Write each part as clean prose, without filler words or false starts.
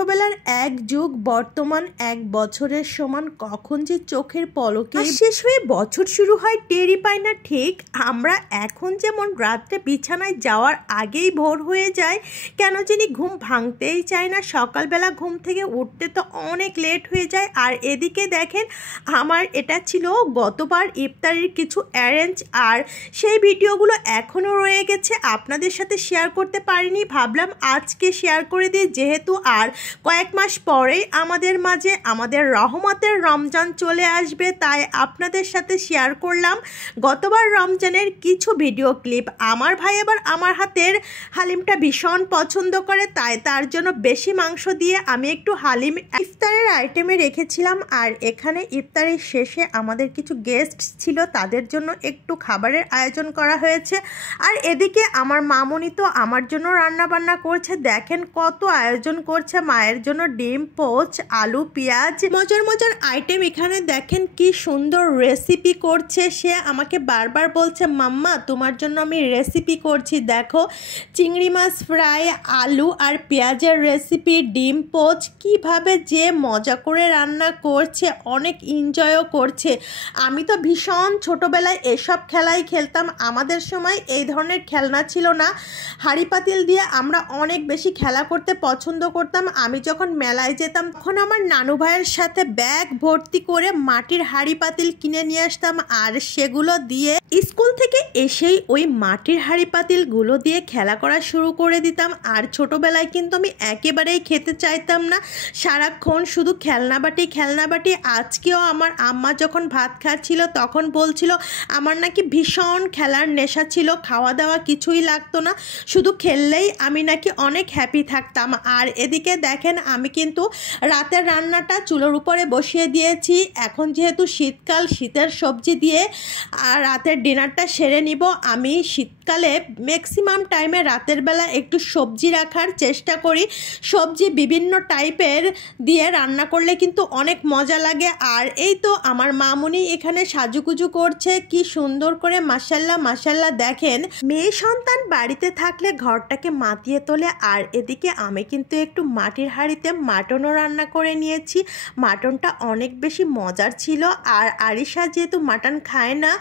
ছোটবেলার এক যুগ বর্তমান এক বছরের সমান কখন যে চোখের পলকে শেষ হয়ে বছর শুরু হয় টেরই পাই না। ঠিক আমরা এখন যেমন রাত্রে বিছানায় যাওয়ার আগেই ভোর হয়ে যায়, কেন জানি ঘুম ভাঙতেই চায় না। সকালবেলা ঘুম থেকে উঠতে তো অনেক লেট হয়ে যায়। আর এদিকে দেখেন, আমার এটা ছিল গতবার ইফতারের কিছু অ্যারেঞ্জ, আর সেই ভিডিওগুলো এখনও রয়ে গেছে, আপনাদের সাথে শেয়ার করতে পারিনি। ভাবলাম আজকে শেয়ার করে দিই, যেহেতু আর কয়েক মাস পরেই আমাদের মাঝে আমাদের রহমতের রমজান চলে আসবে, তাই আপনাদের সাথে শেয়ার করলাম গতবার রমজানের কিছু ভিডিও ক্লিপ। আমার ভাই আবার আমার হাতের হালিমটা ভীষণ পছন্দ করে, তাই তার জন্য বেশি মাংস দিয়ে আমি একটু হালিম ইফতারের আইটেমে রেখেছিলাম। আর এখানে ইফতারের শেষে আমাদের কিছু গেস্ট ছিল, তাদের জন্য একটু খাবারের আয়োজন করা হয়েছে। আর এদিকে আমার মামুনি তো আমার জন্য রান্না বান্না করছে। দেখেন কত আয়োজন করছে, মায়ের জন্য ডিম পোচ, আলু, পেঁয়াজ, মজার মজার আইটেম। এখানে দেখেন কি সুন্দর রেসিপি করছে সে, আমাকে বারবার বলছে মাম্মা তোমার জন্য আমি রেসিপি করছি। দেখো চিংড়ি মাছ ফ্রাই, আলু আর পেঁয়াজের রেসিপি, ডিম পোচ, কিভাবে যে মজা করে রান্না করছে, অনেক এনজয়ও করছে। আমি তো ভীষণ ছোটোবেলায় এসব খেলাই খেলতাম। আমাদের সময় এই ধরনের খেলনা ছিল না। হাঁড়ি পাতিল দিয়ে আমরা অনেক বেশি খেলা করতে পছন্দ করতাম। আমি যখন মেলায় যেতাম তখন আমার নানু ভাইয়ের সাথে ব্যাগ ভর্তি করে মাটির হাঁড়ি পাতিল কিনে নিয়ে আসতাম, আর সেগুলো দিয়ে স্কুল থেকে এসেই ওই মাটির হাঁড়ি পাতিলগুলো দিয়ে খেলা করা শুরু করে দিতাম। আর ছোটোবেলায় কিন্তু আমি একেবারেই খেতে চাইতাম না, সারাক্ষণ শুধু খেলনাবাটি খেলনাবাটি। আজকেও আমার আম্মা যখন ভাত খাচ্ছিল তখন বলছিল আমার নাকি ভীষণ খেলার নেশা ছিল, খাওয়া দাওয়া কিছুই লাগতো না, শুধু খেললেই আমি নাকি অনেক হ্যাপি থাকতাম। আর এদিকে দেখেন আমি কিন্তু রাতের রান্নাটা চুলোর উপরে বসিয়ে দিয়েছি। এখন যেহেতু শীতকাল, শীতের সবজি দিয়ে আর রাতের ডিনারটা সেরে নিব। আমি শীতকালে ম্যাক্সিমাম টাইমে রাতের বেলা একটু সবজি রাখার চেষ্টা করি। সবজি বিভিন্ন টাইপের দিয়ে রান্না করলে কিন্তু অনেক মজা লাগে। আর এই তো আমার মামুনি এখানে সাজুগুজু করছে, কি সুন্দর করে, মাশাল্লাহ মাশাল্লাহ। দেখেন মেয়ে সন্তান বাড়িতে থাকলে ঘরটাকে মাতিয়ে তোলে। আর এদিকে আমি কিন্তু একটু মাটির হাঁড়িতে মাটনও রান্না করে নিয়েছি। মাটনটা অনেক বেশি মজার ছিল। আর আরিশা যেহেতু মাটন খায় না,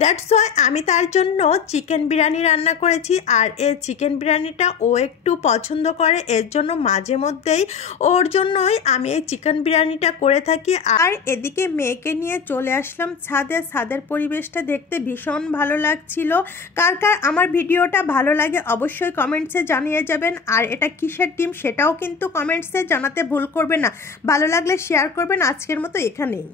দ্যাটস ওয়াই আমি তার জন্য চিকেন বিরিয়ানি রান্না করেছি। আর এই চিকেন বিরিয়ানিটা ও একটু পছন্দ করে, এর জন্য মাঝে মধ্যেই ওর জন্যই আমি এই চিকেন বিরিয়ানিটা করে থাকি। আর এদিকে মেয়েকে নিয়ে চলে আসলাম ছাদে। ছাদের পরিবেশটা দেখতে ভীষণ ভালো লাগছিল। কার কার আমার ভিডিওটা ভালো লাগে অবশ্যই কমেন্টসে জানিয়ে যাবেন। আর এটা কিসের ডিম সেটাও কিন্তু কমেন্টসে জানাতে ভুল করবেন না। ভালো লাগলে শেয়ার করবেন। আজকের মতো এখানেই।